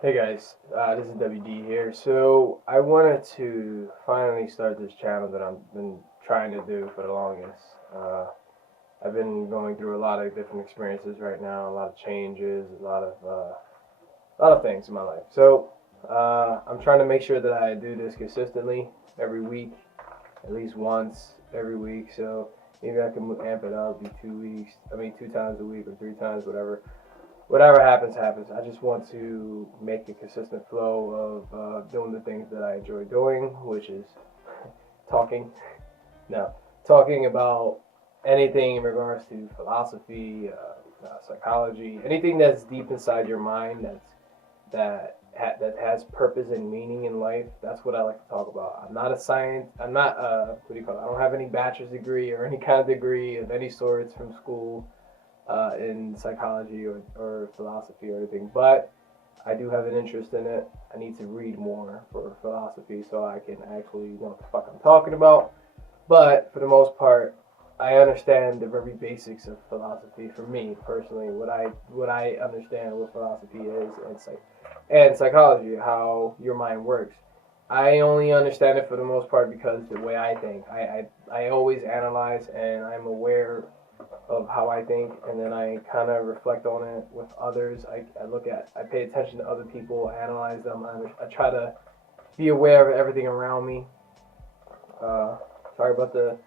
Hey guys, this is WD here. So I wanted to finally start this channel that I've been trying to do for the longest. I've been going through a lot of different experiences right now, a lot of changes, a lot of things in my life. So I'm trying to make sure that I do this consistently every week, at least once every week. So maybe I can amp it up, do 2 weeks. I mean, 2 times a week or 3 times, whatever happens, happens. I just want to make a consistent flow of doing the things that I enjoy doing, which is talking. No, talking about anything in regards to philosophy, psychology, anything that's deep inside your mind that has purpose and meaning in life. That's what I like to talk about. I'm not a science. I'm not what do you call it? I don't have any bachelor's degree or any kind of degree of any sorts from school in psychology or philosophy or anything, but I do have an interest in it. I need to read more for philosophy so I can actually know what the fuck I'm talking about. But for the most part, I understand the very basics of philosophy. For me personally, what I understand what philosophy is and psychology, how your mind works. I only understand it for the most part because the way I think. I always analyze and I'm aware of how I think, and then I kind of reflect on it with others. I pay attention to other people, I analyze them. I try to be aware of everything around me. Sorry about the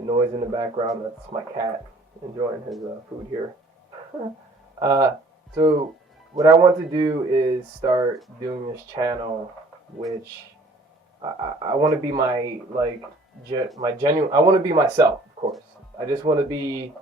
noise in the background. That's my cat enjoying his food here. uh, so, what I want to do is start doing this channel, which I want to be my genuine. I want to be myself, of course. I just want to be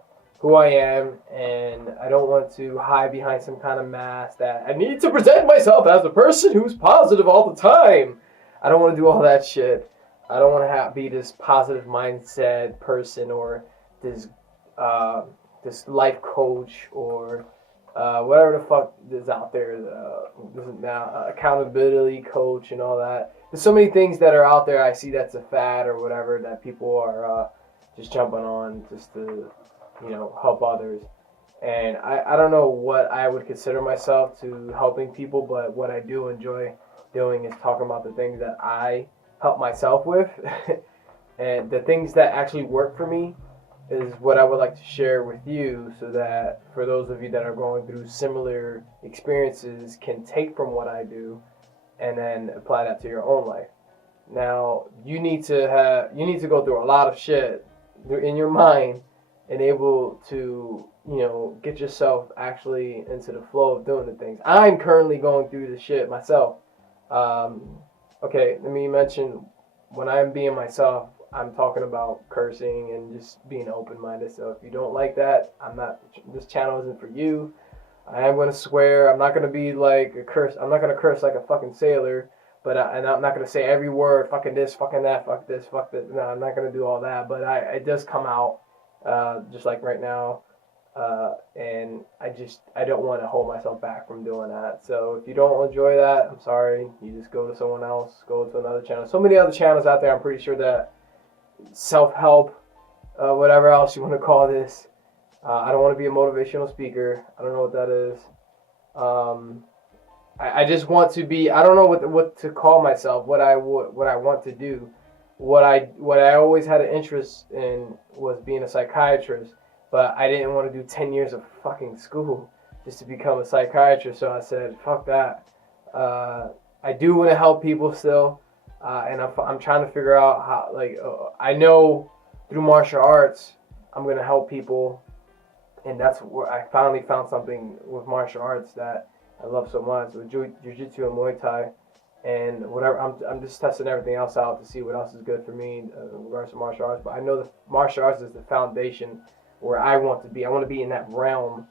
who I am, and I don't want to hide behind some kind of mask that I need to present myself as a person who's positive all the time. I don't want to do all that shit. I don't want to be this positive mindset person or this uh, this life coach or whatever the fuck is out there. This is now accountability coach and all that. There's so many things that are out there. I see that's a fad or whatever that people are just jumping on just to help others. And I don't know what I would consider myself to helping people, but what I do enjoy doing is talking about the things that I help myself with and the things that actually work for me is what I would like to share with you so that for those of you that are going through similar experiences can take from what I do and then apply that to your own life. Now, you need to go through a lot of shit in your mind and able to get yourself actually into the flow of doing the things. I'm currently going through the shit myself. Um, okay, let me mention when I'm being myself, I'm talking about cursing and just being open-minded. So if you don't like that, I'm not. This channel isn't for you. I am gonna swear. I'm not gonna be like a curse. I'm not gonna curse like a fucking sailor. And I'm not gonna say every word. Fucking this, fucking that, fuck this, fuck that. No, I'm not gonna do all that. But it does come out, just like right now. And I don't want to hold myself back from doing that. So if you don't enjoy that, I'm sorry. You just go to someone else. Go to another channel. So many other channels out there. I'm pretty sure that self-help, whatever else you want to call this. I don't want to be a motivational speaker. I don't know what that is. Um, I just want to be. I don't know what to call myself. What I want to do. What I always had an interest in was being a psychiatrist, but I didn't want to do 10 years of fucking school just to become a psychiatrist. So I said, fuck that. I do want to help people still, and I'm trying to figure out how. I know through martial arts, I'm gonna help people, and that's where I finally found something with martial arts that I love so much with Jiu-jitsu and Muay Thai and whatever. I'm just testing everything else out to see what else is good for me in regards to martial arts. But I know the martial arts is the foundation where I want to be. I want to be in that realm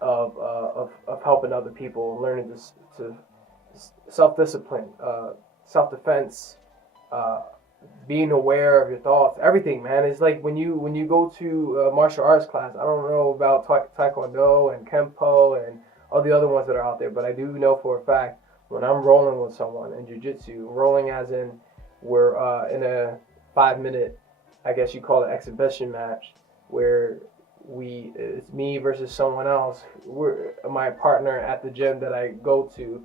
of helping other people, learning to self-discipline, self-defense, uh, being aware of your thoughts, everything, man. It's like when you go to a martial arts class. I don't know about taekwondo and kempo and all the other ones that are out there, but I do know for a fact when I'm rolling with someone in jiu-jitsu, rolling as in we're in a 5 minute, I guess you call it exhibition match, where it's me versus someone else. We're my partner at the gym that I go to,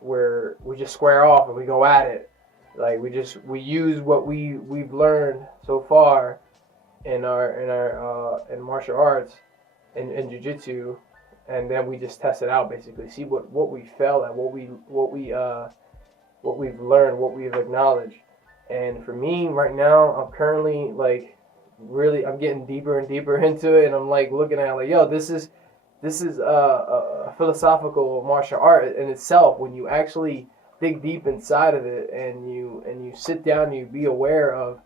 where we just square off and we go at it. Like we use what we've learned so far in our martial arts and jiu-jitsu, and then we just test it out, basically see what we fail at, what we've learned, what we've acknowledged. And for me right now, I'm currently like really, I'm getting deeper and deeper into it, and I'm like looking at it like, yo, this is a philosophical martial art in itself. When you actually dig deep inside of it, and you sit down and you be aware of,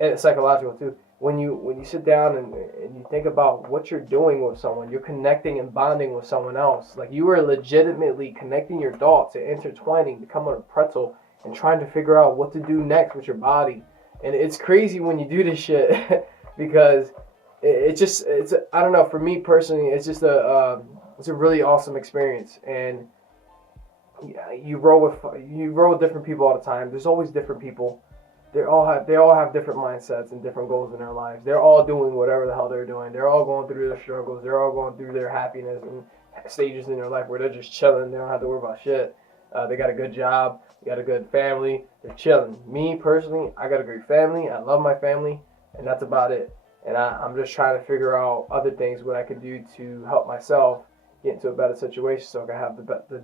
and it's psychological too. When you sit down and you think about what you're doing with someone, you're connecting and bonding with someone else. Like you are legitimately connecting your dots and intertwining to come on a pretzel and trying to figure out what to do next with your body. And it's crazy when you do this shit because it's I don't know, for me personally, it's just a really awesome experience. And you roll with different people all the time. There's always different people. They all have different mindsets and different goals in their lives. They're all doing whatever the hell they're doing. They're all going through their struggles. They're all going through their happiness and stages in their life where they're just chilling. They don't have to worry about shit. They got a good job. They got a good family. They're chilling. Me personally, I got a great family. I love my family, and that's about it. And I'm just trying to figure out other things, what I could do to help myself get into a better situation so I can have the better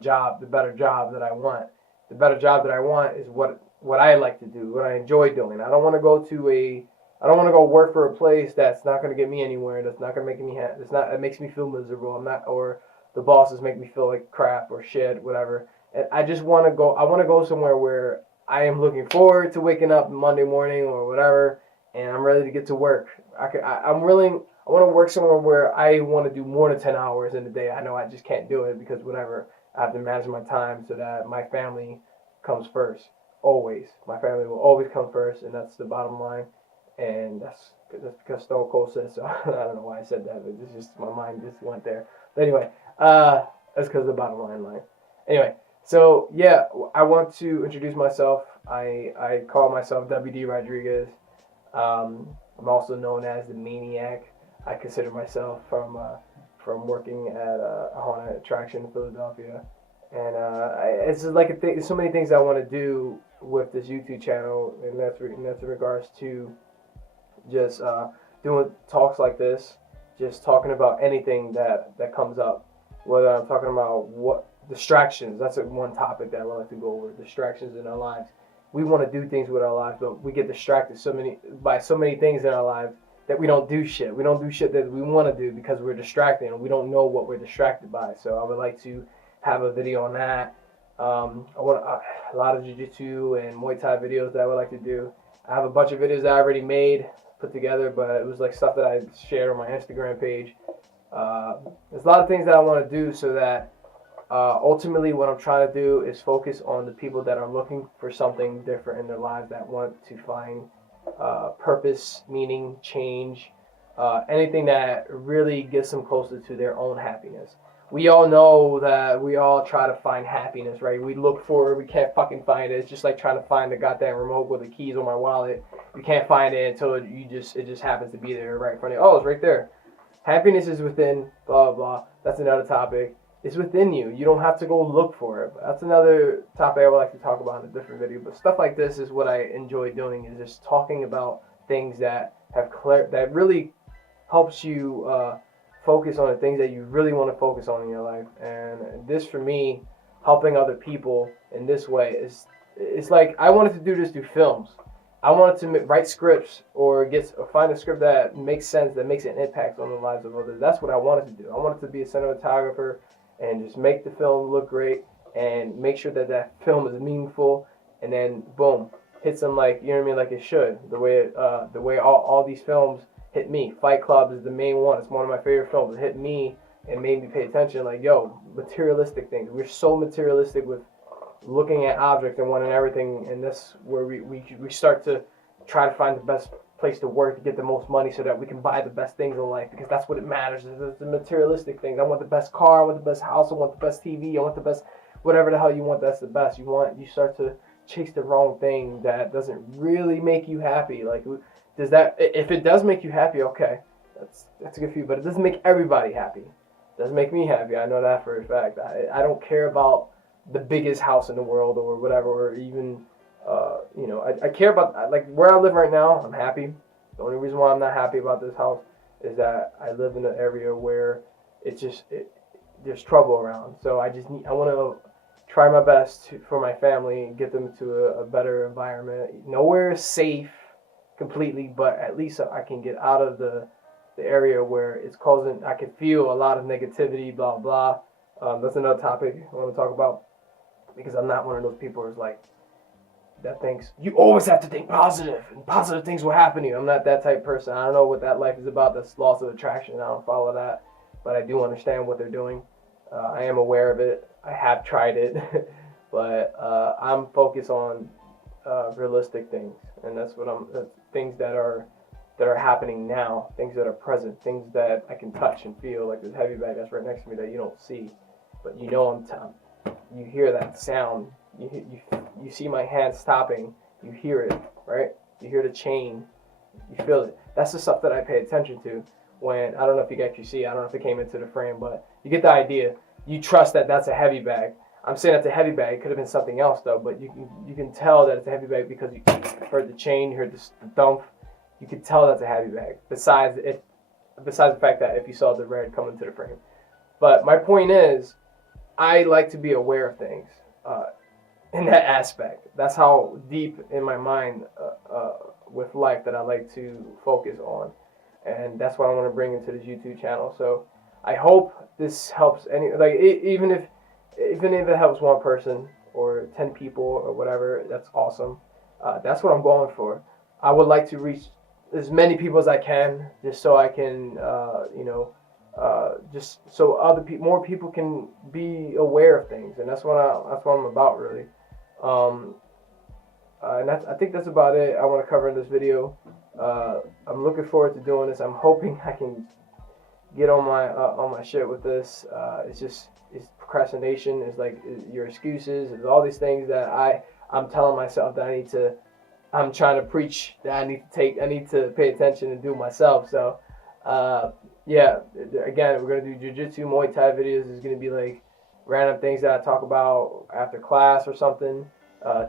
job that I want. The better job that I want is what I like to do, what I enjoy doing. I don't want to go work for a place that's not going to get me anywhere, that's not going to make me happy. It makes me feel miserable. Or the bosses make me feel like crap or shit, whatever. And I want to go somewhere where I am looking forward to waking up Monday morning or whatever, and I'm ready to get to work. I want to work somewhere where I want to do more than 10 hours in a day. I know I just can't do it because whatever. I have to manage my time so that my family comes first. Always. My family will always come first, and that's the bottom line. And that's because Stone Cold said so. I don't know why I said that, but it's just my mind just went there. But anyway, that's because of the bottom line. Anyway, so yeah, I want to introduce myself. I call myself WD Rodriguez. I'm also known as the Maniac. I consider myself from working at a haunted attraction in Philadelphia. And it's just like there's so many things I want to do with this YouTube channel, and that's in regards to just doing talks like this, just talking about anything that comes up. Whether I'm talking about what distractions, that's one topic that I would like to go over. Distractions in our lives. We want to do things with our lives, but we get distracted by so many things in our lives that we don't do shit. We don't do shit that we want to do because we're distracted and we don't know what we're distracted by. So I would like to have a video on that. I want a lot of jiu-jitsu and Muay Thai videos that I would like to do. I have a bunch of videos that I already put together, but it was like stuff that I shared on my Instagram page. There's a lot of things that I want to do so that ultimately what I'm trying to do is focus on the people that are looking for something different in their lives, that want to find purpose, meaning, change, anything that really gets them closer to their own happiness. We all know that we all try to find happiness, right? We look for it, we can't fucking find it. It's just like trying to find the goddamn remote with the keys on my wallet. You can't find it until it just happens to be there right in front of you. Oh, it's right there. Happiness is within, blah, blah, blah. That's another topic. It's within you. You don't have to go look for it. But that's another topic I would like to talk about in a different video. But stuff like this is what I enjoy doing, is just talking about things that that really helps you focus on the things that you really want to focus on in your life. And this, for me, helping other people in this way, it's like I wanted to do this through films. I wanted to write scripts or find a script that makes sense, that makes an impact on the lives of others. That's what I wanted to do. I wanted to be a cinematographer and just make the film look great and make sure that film is meaningful, and then boom, hits them like, you know what I mean, like it should. The way all these films hit me. Fight Club is the main one. It's one of my favorite films. It hit me and made me pay attention. Like, yo, materialistic things. We're so materialistic with looking at objects and wanting everything, and this where we start to try to find the best place to work to get the most money so that we can buy the best things in life, because that's what it matters. It's the materialistic things. I want the best car, I want the best house, I want the best TV, I want the best whatever the hell you want. That's the best. You start to chase the wrong thing that doesn't really make you happy. Like, if it does make you happy, okay, that's good for you, but it doesn't make everybody happy. It doesn't make me happy. I know that for a fact. I don't care about the biggest house in the world or whatever, or even, you know, I care about, like, where I live right now, I'm happy. The only reason why I'm not happy about this house is that I live in an area where there's trouble around. So I want to try my best for my family, get them to a better environment. Nowhere is safe completely, but at least I can get out of the area where it's causing, I can feel a lot of negativity, blah, blah. That's another topic I want to talk about, because I'm not one of those people who's like, that thinks you always have to think positive and positive things will happen to you. I'm not that type of person. I don't know what that life is about. That's laws of attraction. I don't follow that, but I do understand what they're doing. I am aware of it. I have tried it, but I'm focused on realistic things, and that's things that are happening now, things that are present, things that I can touch and feel. Like this heavy bag that's right next to me that you don't see, but you know you hear that sound. You see my hand stopping. You hear it, right? You hear the chain. You feel it. That's the stuff that I pay attention to. When I don't know if you actually see. I don't know if it came into the frame, but you get the idea. You trust that that's a heavy bag. I'm saying that's a heavy bag. It could have been something else though, but you can tell that it's a heavy bag because you heard the chain, you heard the thump. You can tell that's a heavy bag. Besides the fact that if you saw the red come into the frame. But my point is, I like to be aware of things. In that aspect, that's how deep in my mind with life that I like to focus on, and that's what I want to bring into this YouTube channel. So I hope this helps even if it helps one person or 10 people or whatever. That's awesome. That's what I'm going for. I would like to reach as many people as I can, just so I can just so more people can be aware of things, and that's what I'm about, really. And I think that's about it I want to cover in this video. I'm looking forward to doing this. I'm hoping I can get on my shit with this. It's procrastination. It's like your excuses. It's all these things that I'm telling myself that I'm trying to preach that I need to pay attention and do myself. So yeah, again, we're gonna do Jiu-jitsu, Muay Thai videos. It's gonna be like random things that I talk about after class or something,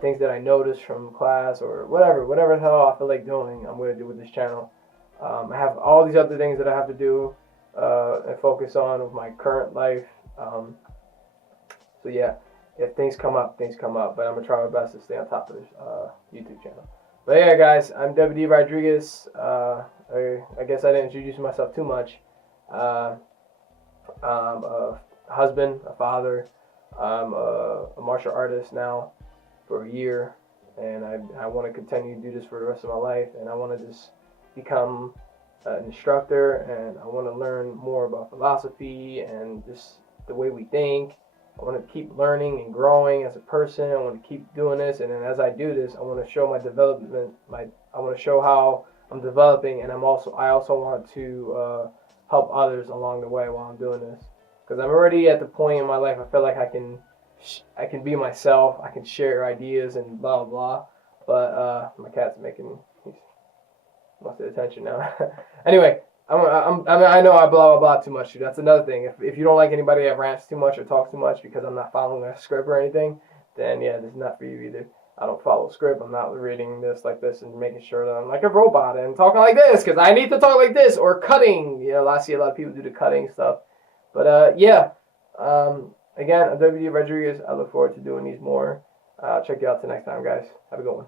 things that I noticed from class or whatever the hell I feel like doing, I'm going to do with this channel. I have all these other things that I have to do and focus on with my current life. So yeah, if things come up, but I'm going to try my best to stay on top of this YouTube channel. But yeah, guys, I'm WD Rodriguez. I guess I didn't introduce myself too much. Husband, a father. I'm a martial artist now for a year, and I want to continue to do this for the rest of my life, and I want to just become an instructor, and I want to learn more about philosophy and just the way we think. I want to keep learning and growing as a person. I want to keep doing this, and then as I do this, I want to show my development. I want to show how I'm developing, and I also want to help others along the way while I'm doing this. Because I'm already at the point in my life I feel like I can be myself, I can share ideas and blah blah blah. But my cat's he wants the attention now. Anyway, I know I blah blah blah too much. That's another thing. If you don't like anybody that rants too much or talks too much because I'm not following a script or anything, then yeah, this is not for you either. I don't follow a script. I'm not reading this like this and making sure that I'm like a robot and talking like this because I need to talk like this, or cutting. You know, I see a lot of people do the cutting stuff. But yeah, again, I'm WD Rodriguez. I look forward to doing these more. Check you out till next time, guys. Have a good one.